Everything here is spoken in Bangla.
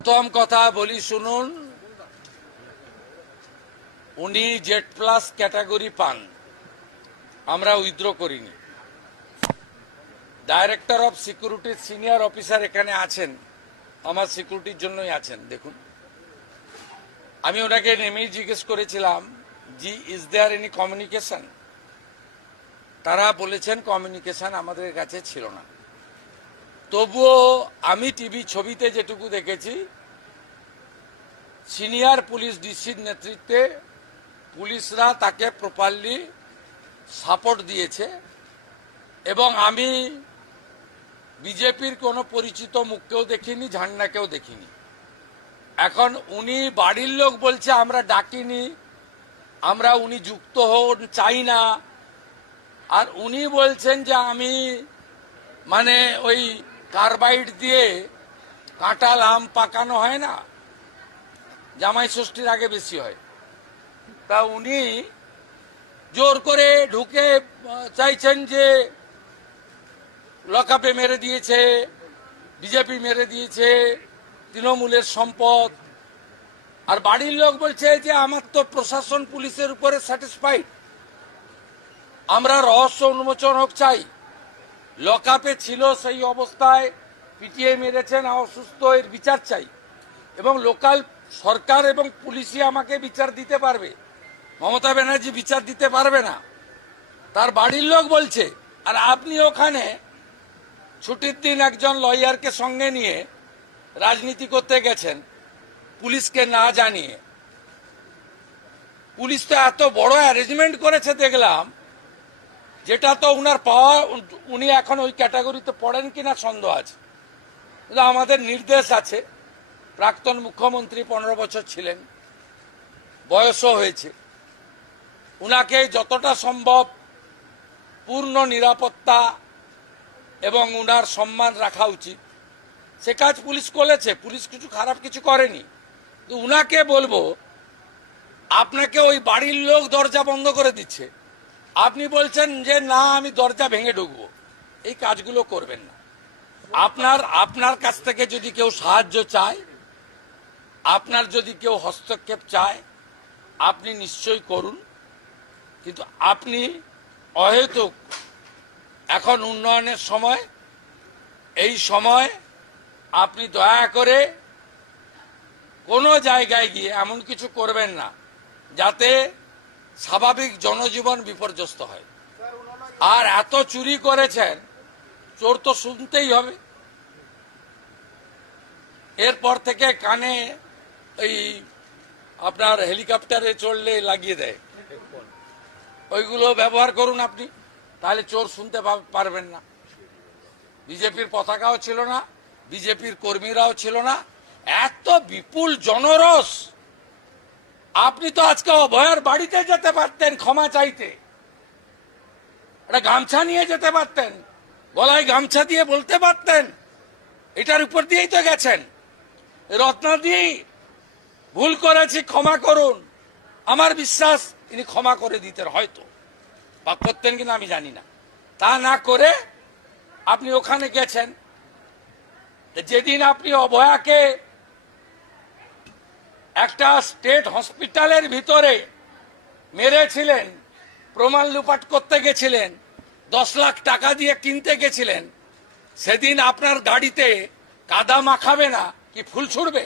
প্রথম কথা বলি শুনুন, উনি জেড প্লাস ক্যাটাগরি পান, আমরা উইথড্র করিনি। ডাইরেক্টর অফ সিকিউরিটির সিনিয়র অফিসার এখানে আছেন, আমার সিকিউরিটির জন্যই আছেন। দেখুন, আমি ওনাকে নেমেই জিজ্ঞেস করেছিলাম, জি ইজ দেয়ার এনি কমিউনিকেশন? তারা বলেছেন কমিউনিকেশন আমাদের কাছে ছিল না। তবুও আমি টিভি ছবিতে যেটুকু দেখেছি, সিনিয়র পুলিশ ডিসির নেতৃত্বে পুলিশরা তাকে প্রপারলি সাপোর্ট দিয়েছে এবং আমি বিজেপির কোনো পরিচিত মুখকেও দেখিনি, ঝান্ডাকেও দেখিনি। এখন উনি বাড়ির লোক বলছে আমরা ডাকিনি, আমরা উনি যুক্ত হন চাই না, আর উনি বলছেন যে আমি মানে ওই কার্বাইড দিয়ে কাঁঠাল আম পাকানো হয় না, জামাই ষষ্ঠীর আগে বেশি হয়, তা উনি জোর করে ঢুকে চাইছেন যে লকআপে মেরে দিয়েছে, বিজেপি মেরে দিয়েছে, তৃণমূলের সম্পদ। আর বাড়ির লোক বলছে যে আমার তো প্রশাসন পুলিশের উপরে স্যাটিসফাইড, আমরা রহস্য উন্মোচন হোক চাই। লকআপে ছিল সেই অবস্থায়, পিটিয়ে মেরেছেন, অসুস্থ, এর বিচার চাই এবং লোকাল সরকার এবং পুলিশই আমাকে বিচার দিতে পারবে, মমতা ব্যানার্জি বিচার দিতে পারবে না, তার বাড়ির লোক বলছে। আর আপনি ওখানে ছুটির দিন একজন লয়ারকে সঙ্গে নিয়ে রাজনীতি করতে গেছেন পুলিশকে না জানিয়ে। পুলিশ তো এত বড় অ্যারেঞ্জমেন্ট করেছে দেখলাম, যেটা তো উনার পাওয়া, উনি এখন ওই ক্যাটাগরিতে পড়েন কিনা সন্দেহ আছে। কিন্তু আমাদের নির্দেশ আছে, প্রাক্তন মুখ্যমন্ত্রী 15 বছর ছিলেন, বয়সও হয়েছে, উনাকে যতটা সম্ভব পূর্ণ নিরাপত্তা এবং উনার সম্মান রাখা উচিত। সে কাজ পুলিশ করেছে, পুলিশ কিছু খারাপ কিছু করেনি। তো উনাকে বলবো, আপনাকে ওই বাড়ির লোক দরজা বন্ধ করে দিচ্ছে, আপনি বলছেন যে না আমি দরজা ভেঙে ঢুকবো, এই কাজগুলো করবেন না। আপনার কাছ থেকে যদি কেউ সাহায্য চায়, আপনার যদি কেউ হস্তক্ষেপ চায়, আপনি নিশ্চয়ই করুন, কিন্তু আপনি অহেতুক, এখন উন্নয়নের সময়, এই সময় আপনি দয়া করে কোনো জায়গায় গিয়ে এমন কিছু করবেন না যাতে স্বাভাবিক জনজীবন বিপর্যস্ত হয়। আর এত চুরি করেছেন, চোর তো শুনতেই হবে। এরপর থেকে কানে এই আপনার হেলিকপ্টারে চড়লে লাগিয়ে দেয়, ওইগুলো ব্যবহার করুন আপনি, তাহলে চোর শুনতে পারবেন না। বিজেপির পতাকাও ছিল না, বিজেপির কর্মীরাও ছিল না, এত বিপুল জনরস। আপনি তো আজকে অভয়ার বাড়িতে যেতে পারতেন ক্ষমা চাইতে, একটা গামছা নিয়ে যেতে পারতেন, গলায় গামছা দিয়ে বলতে পারতেন, এটার উপর দিয়েই তো গেছেন, রত্নাদি ভুল করেছি ক্ষমা করুন। আমার বিশ্বাস তিনি ক্ষমা করে দিতেন, হয়তো বা করতেন কিনা আমি জানি না। তা না করে আপনি ওখানে গেছেন। যেদিন আপনি অভয়াকে একটা স্টেট হসপিটালের ভিতরে মেরেছিলেন, প্রমাণ লুপাট করতে গেছিলেন, 10 লাখ টাকা দিয়ে কিনতে গেছিলেন, সেদিন আপনার গাড়িতে কাদা মাখাবে না কি ফুল ছুড়বে?